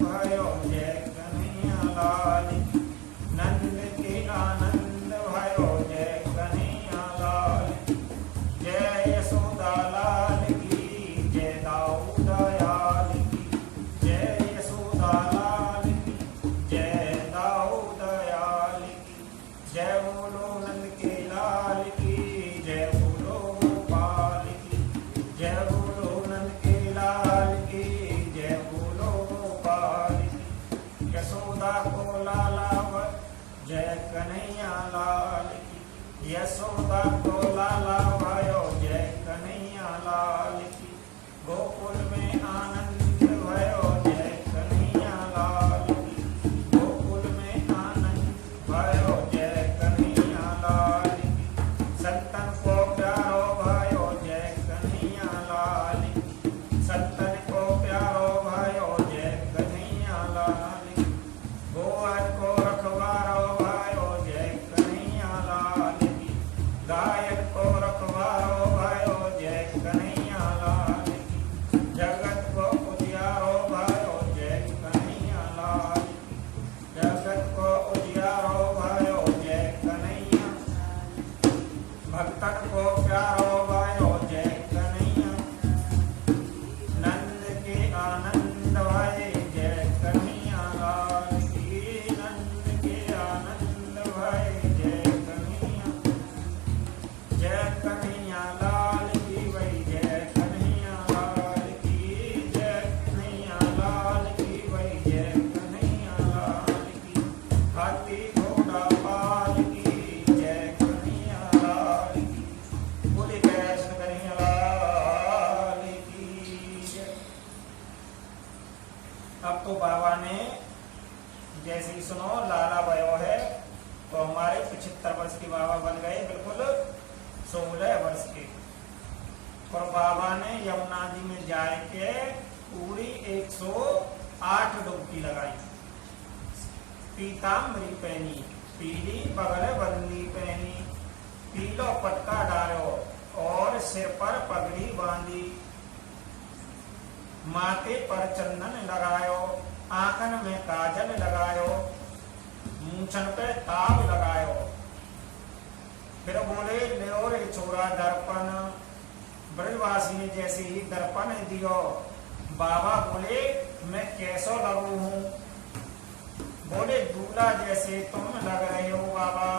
भयो जय कन्हैया लाल की। नंद के आनंद भयो जय कन्हैया लाल की। जय यशोदा लाल की जय दाऊद दयाल की। जय यशोदा लाल की जय दाऊद दयाल की। जय बोलो नंद के लाल की जय बोलो गोपाल की। जय बोलो नंद के लाल की जय बोलो गोपाल की। यशोदा को लाला जय कन्हैया लाल की। यशोदा को लाला भयो जय कन्हैया लाल की। गोकुल में आनंद भयो जय कन्हैया लाल की। गोकुल में आनंद भयो जय कन्हैया लाल की। संतन को प्यारो भयो जय कन्हैया लाल की। संतन को प्यारो भयो जय कन्हैया लाल की। गोवर को रखवारो भयो जय कन्हैया लाल की। गायन को रखवारो भयो जय कन्हैया लाल की। जगत को उजियारो भयो जय कन्हैया लाल की। जगत को उजियारो भयो जय कन्हैया। भक्तन को प्यारो भयो जय कन्हैया। नंद के आनंद भय जय कन्हैया लाल की। नंद के आनंद भय जय कन्हैया। जय कन्हैया लाल की वही जय कन्हैया लाल की। जय कन्हैया लाल की वही जय कन्हैया लाल की। हाथी घोड़ा पाल की जय कन्हैया लाल की। बोले कृष्ण कन्हैया लाल की जय। अब तो बाबा ने जैसे ही सुनो लाला भयो है तो हमारे 75 वर्ष के बाबा बन गए, बिल्कुल 16 वर्ष के। और बाबा ने यमुना जी में जाए के पूरी 108 डुबकी लगाई। पीताम्बरी पहनी, पीली बगल बंदी पहनी, पीलो पटका डालो और सिर पर पगड़ी बांधी। माथे पर चंदन लगायो, आंखन में काजल लगायो, मूछन पे ताव लगायो। फिर बोले ले रे छोरा दर्पण। ब्रजवासी ने जैसे ही दर्पण दियो, बाबा बोले मैं कैसो लगू हूँ। बोले दूल्हा जैसे तुम लग रहे हो बाबा।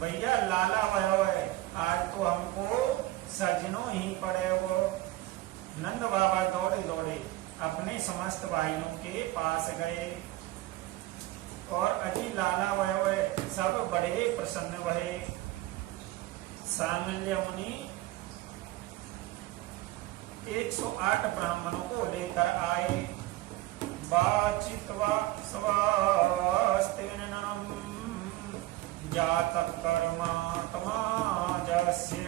भैया लाला भयो है, आज तो हमको सजनों ही पड़े हो। नंद बाबा दौड़े दौड़े अपने समस्त भाइयों के पास गए और अजी लाला भयो है, सब बड़े प्रसन्न भये। सांगल्य मुनि 108 ब्राह्मणों को लेकर आए। वाचित्वा स्वास्तिनम जातक कर्मात्मा जस्य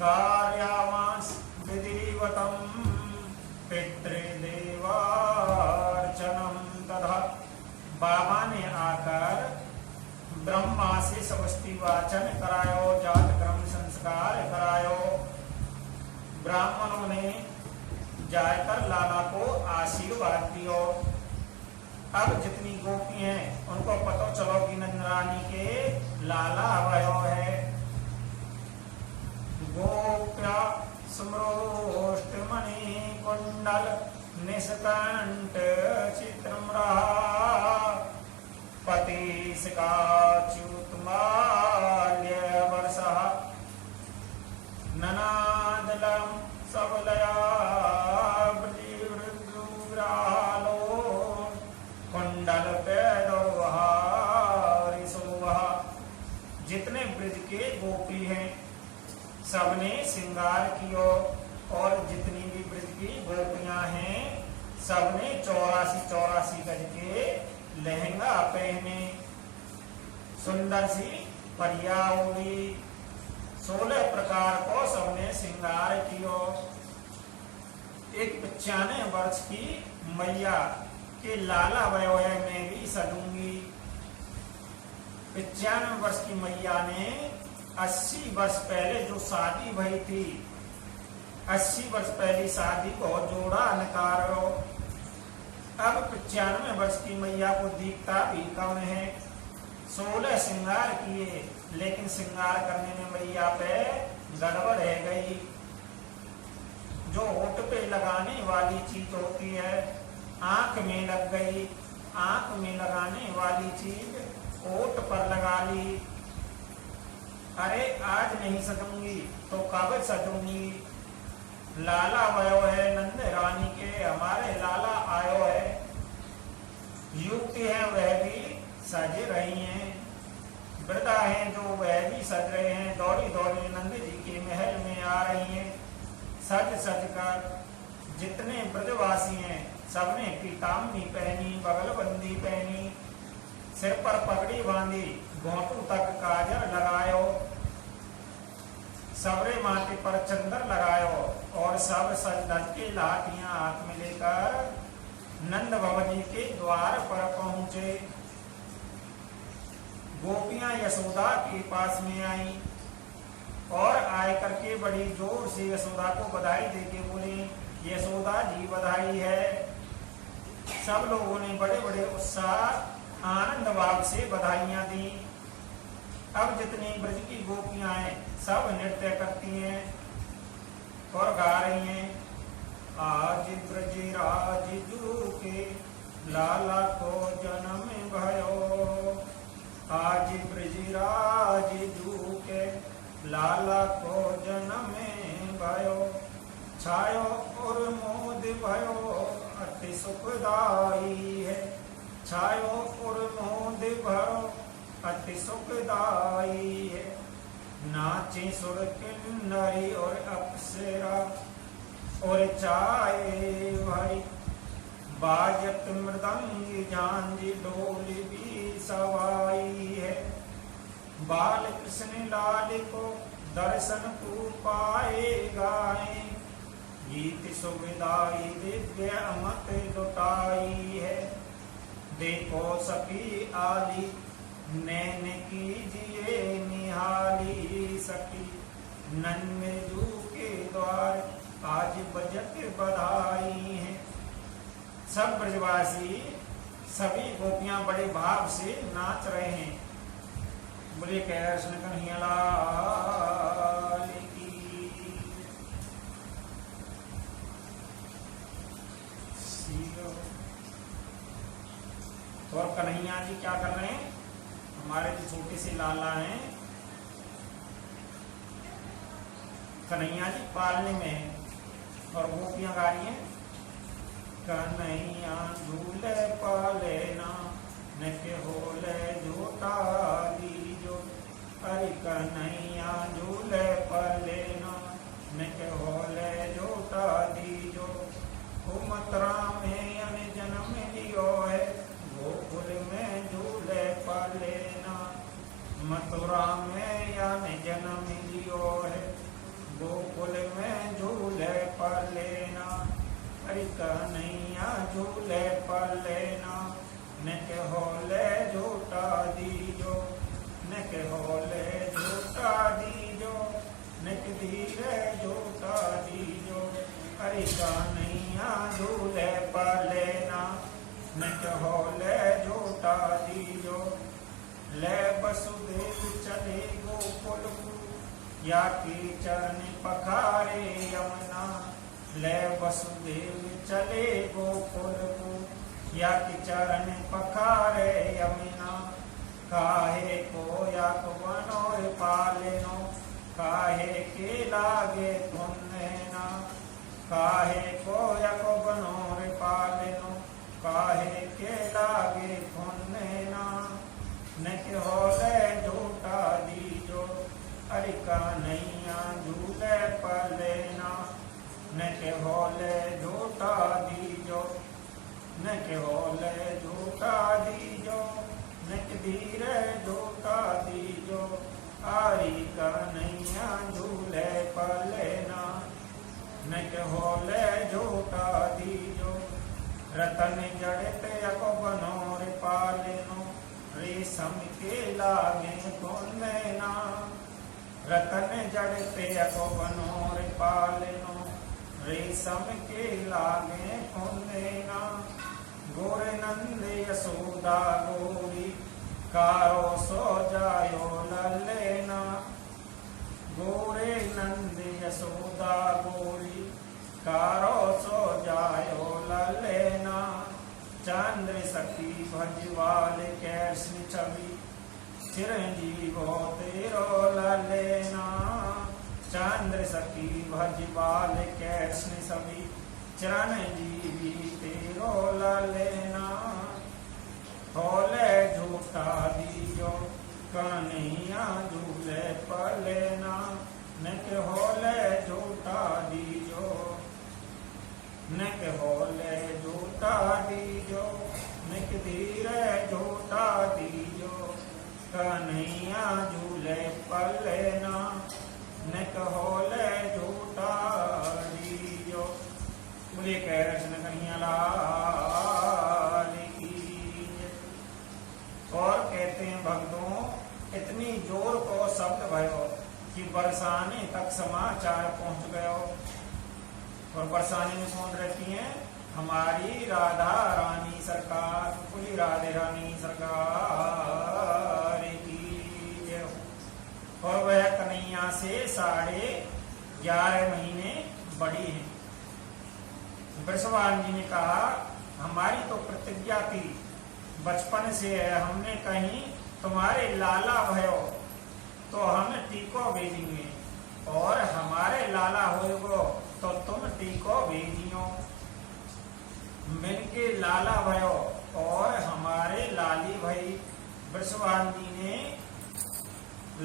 कार्यावास विधिवतम पितृदेवार्चनम तथा। बाबा ने आकर ब्रह्मा से समष्टि वाचन करायो, जात कर्म संस्कार करायो। ब्राह्मणों ने जाकर लाला को आशीर्वाद दियो। अब जितनी गोपी हैं उनको पता चलो कि नंदरानी के लाला भयो है। गोप्या स्मृष्टमणि कुंडल निष्कंठ चित्रम रहा। पतिस का च्युतमाल्य वर्षा ननादलम सबलया वृद्रुग्रालो कुंडल पैदोहारिशोहा। जितने ब्रज के गोपी हैं सबने श्रृंगार कियो और जितनी भी ब्रज की गोपियां हैं सबने 84 गज के लहंगा पहने, सुंदर सी परिया ओढ़ी। 16 प्रकार को सबने श्रृंगार कियो। एक 95 वर्ष की मैया के लाला भयो है, मैं भी सजूंगी। 95 वर्ष की मैया ने 80 वर्ष पहले जो शादी भई थी 80 वर्ष पहली शादी को जोड़ा नकारो। अब 95 वर्ष की मैया को दिखता भी कम है। 16 श्रृंगार किए लेकिन श्रृंगार करने में मैया पे गड़बड़ रह गई। जो होठ पे लगाने वाली चीज होती है आंख में लग गई, आंख में लगाने वाली चीज होठ पर लगा ली। अरे आज नहीं सजूंगी तो कब सजूंगी। लाला वयो है नंद रानी के, हमारे लाला आयो है। युवती है वह भी सज रही हैं, वृद्धा हैं जो वह भी सज रहे हैं। दौड़ी दौड़ी नंद जी के महल में आ रही हैं। सज सज कर जितने ब्रजवासी हैं सबने पीताम्बरी पहनी, बगलबंदी पहनी, सिर पर पगड़ी बांधी, घोंटू तक काजल लगायो, सबरे माथे पर चंदन लगायो और सब सज धज के लाठियां हाथ में लेकर नंद बाबा जी के द्वार पर पहुंचे। गोपियां यशोदा के पास में आई और आए करके बड़ी जोर से यशोदा को बधाई देके बोले, यशोदा जी बधाई है। सब लोगों ने बड़े बड़े उत्साह आनंद भाव से बधाइयां दी। अब जितनी ब्रज की गोपियां हैं सब नृत्य करती हैं और गा रही हैं। आज ब्रज राज जू के लाला को जन्म भयो, आज ब्रज राज जू के लाला को जन्म भयो। छायो और मोद भयो अति सुखदाई है, छायो और मोद भयो अति सुखदाई है। नाचे सुर किन्नरी और अप्सरा और चाहे भाई, बाजत मृदंग झांझी ढोल भी सवाई है। बाल कृष्ण लाल को दर्शन तू पाए गाए, गीत सुविदाई दिव्य अमत लुटाई है। देखो सखी आली नैन कीजिए निहाली सखी, नन्मेजू के द्वार आज बजट बधाई है। सब ब्रजवासी सभी गोपियां बड़े भाव से नाच रहे हैं। बोले कृष्ण कन्हैया लाल की। और कन्हैया जी क्या कर रहे हैं, हमारे जो छोटे से लाला हैं कन्हैया जी पालने में है और गोपियां गा रही हैं, कन्हैया झूले पाले ना नके होले झूठा दीजो। अरे कन्हैया झूले पाले ना नके होले झूठा दीजो। मथुरा में अन जन्म लियो है, गोकुल में झूले पाले ना। मथुरा में अन जन्म लियो है, गोकुल में झूले पाले ना। अरे कन्हैया झूले पाले ना नके होले झूठा दीजो, नके होले झूठा दीजो, नक धीरे झूठा दीजो। अरे कन्हैया झूले पाले ना नके होले झूठा दीजो। ले वसुदेव चले गोकुल को, या की चरण पखारे यमुना। ले वसुदेव चले गोकुल को, या की चरण पखारे यमुना। काहे को या को बनोर पालेनो, काहे के लागे तुन्ने ना। काहे को या को बनोर पालेनो, काहे के लागे तुन्ने ना। नके होले झूठा दीजो। अरे कन्हैया झूले पाले ना नके होले झूठा दीजो, नके होले झूठा दीजो, नक धीरे झूठा दीजो। आरी कन्हैया झूले पाले ना नके होले झूठा दीजो। रतन जड़त यको बनोर पालेनो, रेशम के लागे तुन्ने ना। रतन जड़ते यको बनोर पालेनो, रेशम के लागे कुंदेना। गोरे नंद यशोदा गोरी कारो सो जायो ललेना। गोरे नंद यशोदा गोरी कारो सो जायो ललेना। चंद्र सखी भजवाल कैसी छवि चिरंजीवो तेरो ललेना। चंद्र सखी भजवाल कैसी छवि चिरंजीवी तेरो ललेना। होले झूठा दीजो कन्हैया झूले पलेना। नक होले झूठा दीजो नक होले झूठा दीजो। नक धीरे झूठा दीजो कन्हैया झूले पलेना। नक होले झूठा दीजो। बोले कृष्ण कन्हैया लाल की। और कहते हैं भक्तों, इतनी जोर को शब्द भयो कि बरसाने तक समाचार पहुंच गयो। और बरसाने में कौन रहती हैं? हमारी राधा रानी सरकार। बोली राधे रानी सरकार की जय। और वह कन्हैया से 11.5 महीने बड़ी है। वृषभान जी ने कहा, हमारी तो प्रतिज्ञा थी बचपन से है, हमने कहीं तुम्हारे लाला भयो तो हम टीको भेजेंगे, और हमारे लाला होगो तो तुम टीको भेजियो। मिलके लाला भयो और हमारे लाली भाई। वृषभान जी ने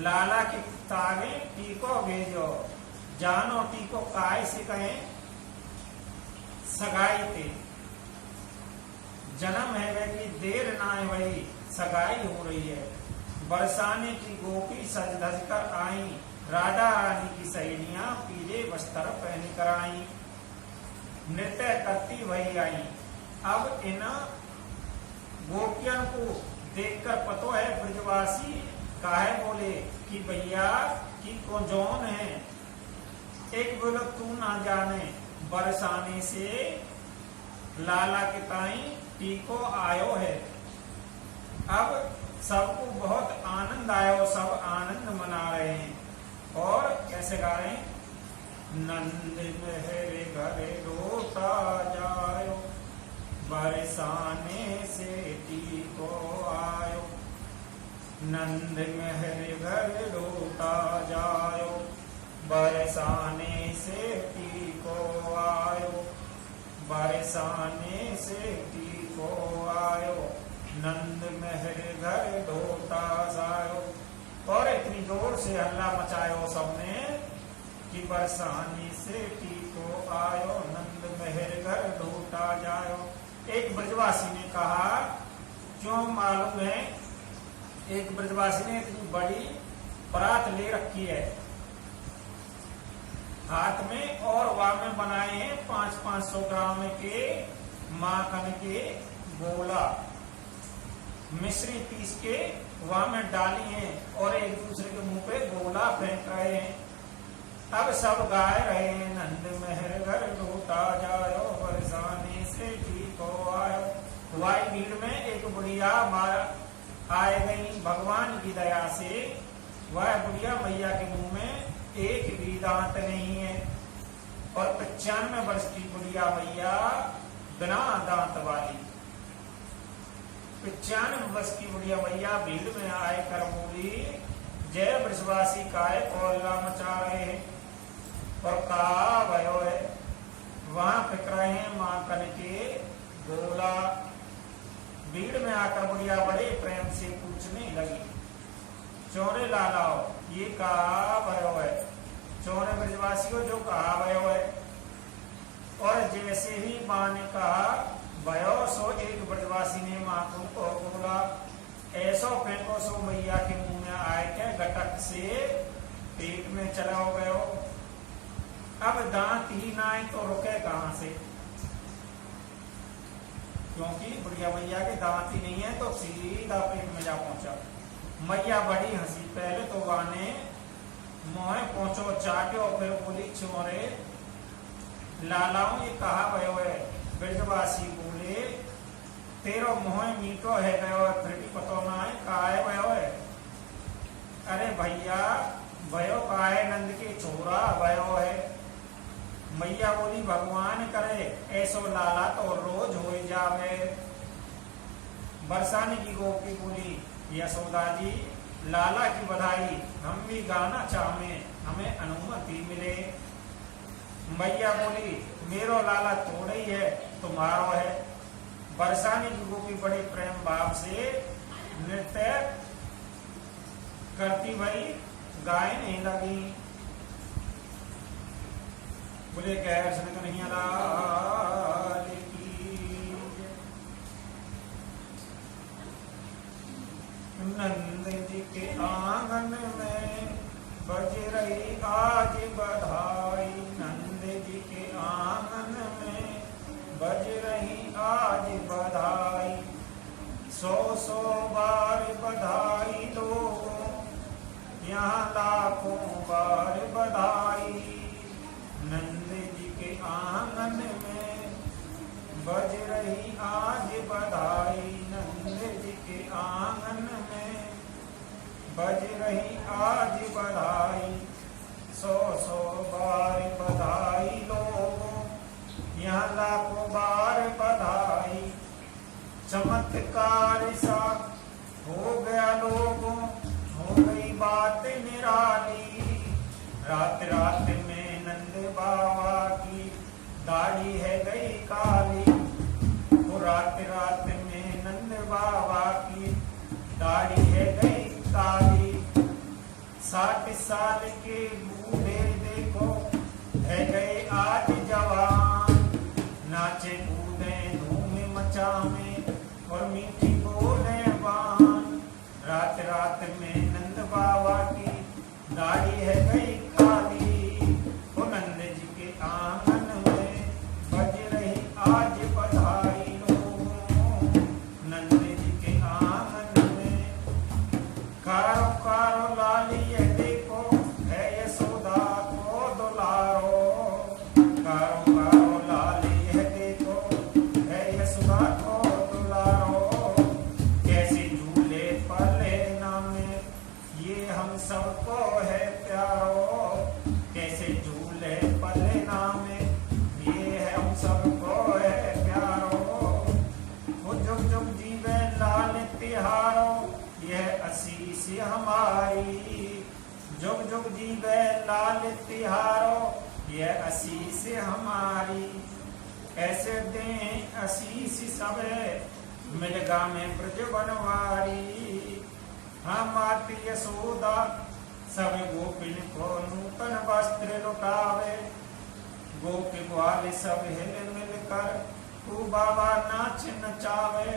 लाला के तागे टीको भेजो। जानो टीको काय से कहें? सगाई थे। जन्म है वह की देर ना है वही सगाई हो रही है। बरसाने की गोपी सज धज कर आई। राधा रानी की सहेलियां पीले वस्त्र पहन कर आई। नृत्य करती वही आई। अब इन गोपियन को देखकर पतो है ब्रजवासी काहे बोले कि भैया की को जौन है। एक बोलो तू ना जाने बरसाने से लाला के ताई टीको आयो है। अब सबको बहुत आनंद आयो, सब आनंद मना रहे हैं। और कैसे गा रहे हैं? नंद मेरे घरे लौटा जायो, बरसाने से टीको आयो। नंद मेरे घर लौटा जायो, बरसाने से टीको आयो। बरसाने से टीको आयो, नंद मेहर घर लौटा जायो। और इतनी जोर से हल्ला मचायो सबने कि बरसाने से टीको आयो, नंद मेहर घर लौटा जायो। एक ब्रजवासी ने कहा, क्यों मालूम है? एक ब्रजवासी ने इतनी बड़ी परात ले रखी है हाथ में, और वहां में बनाए हैं 500-500 ग्राम के माखन के गोला, मिश्री पीस के वहां में डाली हैं, और एक दूसरे के मुंह पे गोला फेंक रहे हैं। अब सब गाय रहे हैं, नंद मेहर घर लौटा जायो, बरसाने से टीको आयो। वाई भीड़ में एक बुढ़िया आए गई। भगवान की दया से वह बुढ़िया मैया के मुंह में एक भी दांत नहीं है, और 95 वर्ष की बुढ़िया मैया बिना दांत वाली। 95 वर्ष की बुढ़िया मैया भीड़ में आए कर बोली, जय ब्रजवासी काय कोल्ला मचा रहे हैं। और कहा भयो है, वहां फिक रहे हैं माखन के गोला। भीड़ में आकर बुढ़िया बड़े प्रेम से पूछने लगी, चौरे लालाओ ये कहा भयो है? चौरे ब्रजवासियों जो कहा भयो है। और जैसे ही मां ने कहा भयो, सो एक ब्रजवासी ने माखन को बोला, ऐसो फेंको सो मैया के मुंह में आए के गटक से पेट में चला हो गयो। अब दांत ही ना आए तो रुके कहां से? क्योंकि बुढ़िया मैया के दांत ही नहीं है, तो सीधा पेट में जा पहुंचा। मैया बड़ी हंसी। पहले तो वाने मोहे पहुंचो चाटे, और फिर बोली, छोरे लालाओं ये कहा भयो है। ब्रजवासी बोले तेरो मोह मीठो है गयो है, फिर भी पतो ना है कहा है भयो है। अरे भैया भयो कहा है, नंद के छोरा भयो है। मैया बोली भगवान करे ऐसो लाला तो रोज हो जावे। बरसाने की गोपी बोली यशोदा जी लाला की बधाई, हम भी गाना चाहे, हमें अनुमति मिले। मैया बोली मेरो लाला थोड़ा ही है, तुम्हारो है। बरसाने की गोपी बड़े प्रेम भाव से नृत्य करती भई गाय नहीं लगी। बोले कृष्ण कन्हैया लाल की। नंद जी के आंगन में बज रही आज बधाई, नंद जी के आंगन में बज रही आज बधाई। 100 बार बधाई लोगों, यहाँ लाखों बार बधाई। नंद जी के आंगन में बज रही आज बधाई, नंद जी के आंगन में बज रही आज बधाई। 100 बार बधाई लोगों, यहाँ लाखों बार बधाई। चमत्कार सा हो गया लोगों, हो गई बात निराली। रात रात में नंद बाबा की दाढ़ी है गई काली। वो रात रात में नंद बाबा की दाढ़ी है गई काली। 60 साल के बूढ़े देखो है गए आज जवान। नाचे कूदे धूम मचावे और मीठी बोले बान। रात रात में नंद बाबा की दाढ़ी है गई काली। वो नंद जी के आंगन में बज रही आज बधाई लोगों, नंद जी के आंगन में। कारो कारो लाली ये देखो है यशोदा को दुलारो। कारो कारो लाली ये देखो है यशोदा को दुलारो। कैसे झूले पले नामे ये हम सबको है प्यारो। कैसे झूले पले नामे ये है हम सबको है प्यारो। वो जुग जुग जीवे लाल तिहारो, यह आशीष हमारी। जुग जुग जीवे लाल तिहारो, यह आशीष हमारी। ऐसे दें आशीष सबे मिलगा में ब्रज बनवारी। हम आती यशोदा सब गोपिन को नूतन वस्त्र लुटावे। गोपी ग्वाल सब हिल मिलकर तू बाबा नाच नचावे।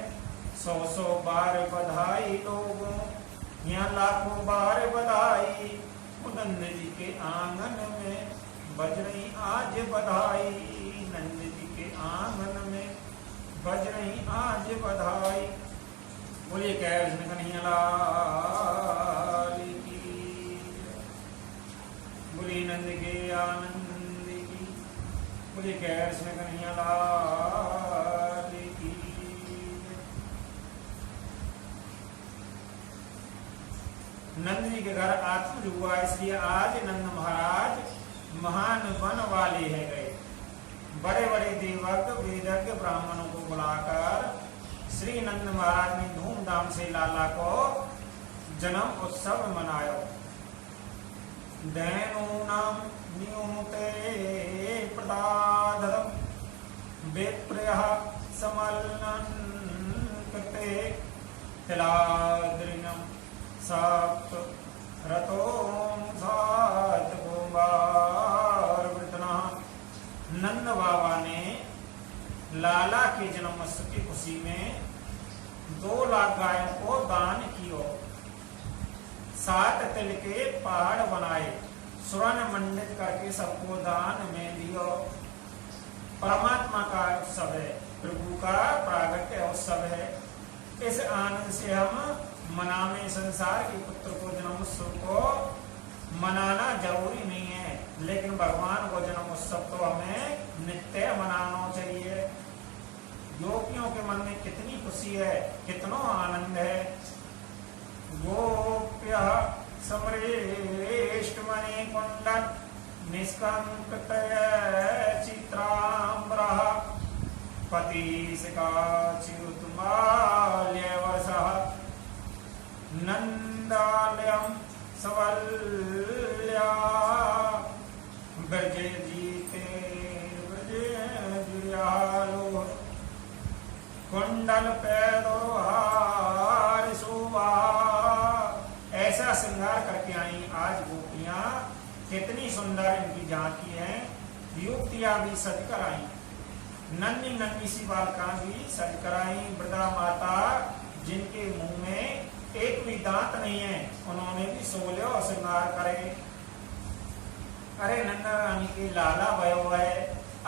100 बार बधाई लोगों, यहाँ लाखों बार बधाई। नंद जी के आंगन में बज रही आज बधाई। नंद जी के आंगन में बज रही आज बधाई। बोलिए कृष्ण कन्हैया लाल की। बोलिए नंद के आनंद की। बोलिए कृष्ण कन्हैया लाल की। नंद जी के घर आत्मज हुआ, इसलिए आज नंद महाराज महान वन वाले है गए। बड़े बड़े देवज्ञ वेदज्ञ ब्राह्मणों को बुलाकर श्री नंद महाराज ने धूमधाम से लाला को जन्म उत्सव मनाया। दैनूनाम नियुते प्रदादम विप्रयः समलनं कृते तिलाद्रिनम सप्त रतों सात कुमार वृतना। नंद बाबा ने लाला के जन्मोत्सव की खुशी में 2 लाख गायों को दान कियो। 7 तिल के पहाड़ बनाए, स्वर्ण मंडित करके सबको दान में दियो। परमात्मा का उत्सव है, प्रभु का प्रागट्य उत्सव है। इस आनंद से हम मनाने, संसार के पुत्र को जन्मोत्सव को मनाना जरूरी नहीं है, लेकिन भगवान को जन्मोत्सव तो हमें नित्य मनाना चाहिए। गोपियों के मन में कितनी खुशी है, कितना आनंद है। गोप्य समरेष्ट मणि कुंडल निष्कंकतय चित्राम्बर पतिशिका चिरुतमाल्यवर्षः नंदालयम सवल्या ब्रजे जीते ब्रजे जियालो कुंडल पैदो हार शोभा। ऐसा श्रृंगार करके आई आज गोपियां, कितनी सुंदर इनकी झांकी है। युवतियां भी सज कर आई, नन्ही नन्ही सी बालिका भी सज कर आई। वृद्धा माता जिनके मुंह में एक भी दांत नहीं है, उन्होंने भी सोले और श्रृंगार करे। अरे नंदा रानी के लाला भयो है,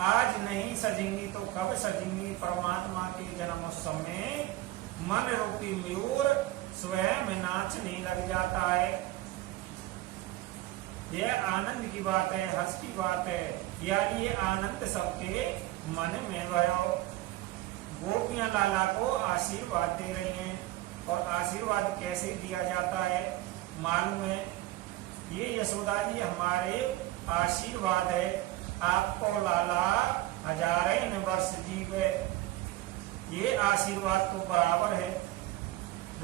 आज नहीं सजेंगी तो कब सजेंगी। परमात्मा के जन्मोत्सव में मन रूपी मयूर स्वयं नाचने लग जाता है। यह आनंद की बात है, हर्ष की बात है। यानी ये आनंद सबके मन में भयो। गोपियां लाला को आशीर्वाद दे रही हैं, और आशीर्वाद कैसे दिया जाता है मालूम है। ये यशोदा जी हमारे आशीर्वाद है। आपको लाला हजारे वर्ष जीवे, ये आशीर्वाद तो बराबर है।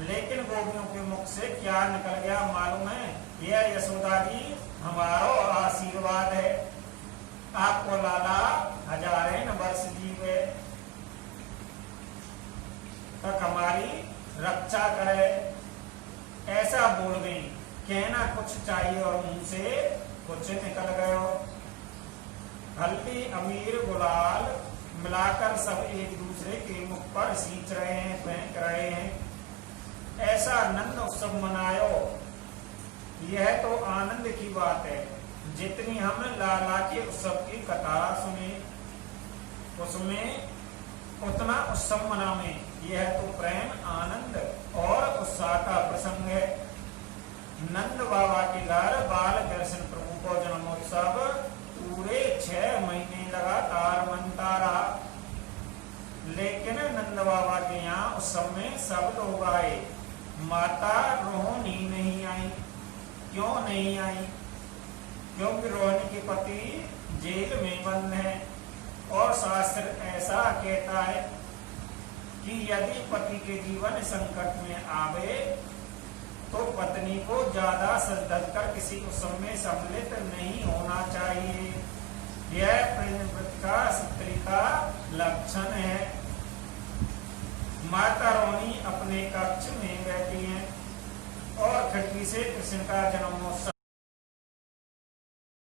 लेकिन गोपियों के मुख से क्या निकल गया मालूम है? यह यशोदा जी हमारो आशीर्वाद है। आपको लाला हजारे वर्ष जीवे तक हमारी रक्षा करे, ऐसा बोल गई। कहना कुछ चाहिए और मुंह से कुछ निकल गयो। हल्दी अमीर गुलाल मिलाकर सब एक दूसरे के मुख पर सींच रहे हैं, फेंक रहे हैं। ऐसा आनंद उत्सव मनायो। यह तो आनंद की बात है। जितनी हम लाला के उत्सव की कथा सुने, उसमें उतना उत्सव मनावे। यह तो प्रेम, आनंद और उत्साह का प्रसंग है। नंद बाबा के घर बाल दर्शन प्रभु को जन्मोत्सव पूरे 6 महीने लगातार मनता रहा। लेकिन नंद बाबा के यहाँ उत्सव में सब लोग आए, माता रोहिणी नहीं आई। क्यों नहीं आई? क्योंकि रोहिणी के पति जेल में बंद है, और शास्त्र ऐसा कहता है कि यदि पति के जीवन संकट में आवे तो पत्नी को ज्यादा सज धज कर किसी उत्सव में सम्मिलित नहीं होना चाहिए। यह प्रेमव्रत का स्त्री का लक्षण है। माता रोहिणी अपने कक्ष में बैठी हैं और खिड़की से कृष्ण का जन्मोत्सव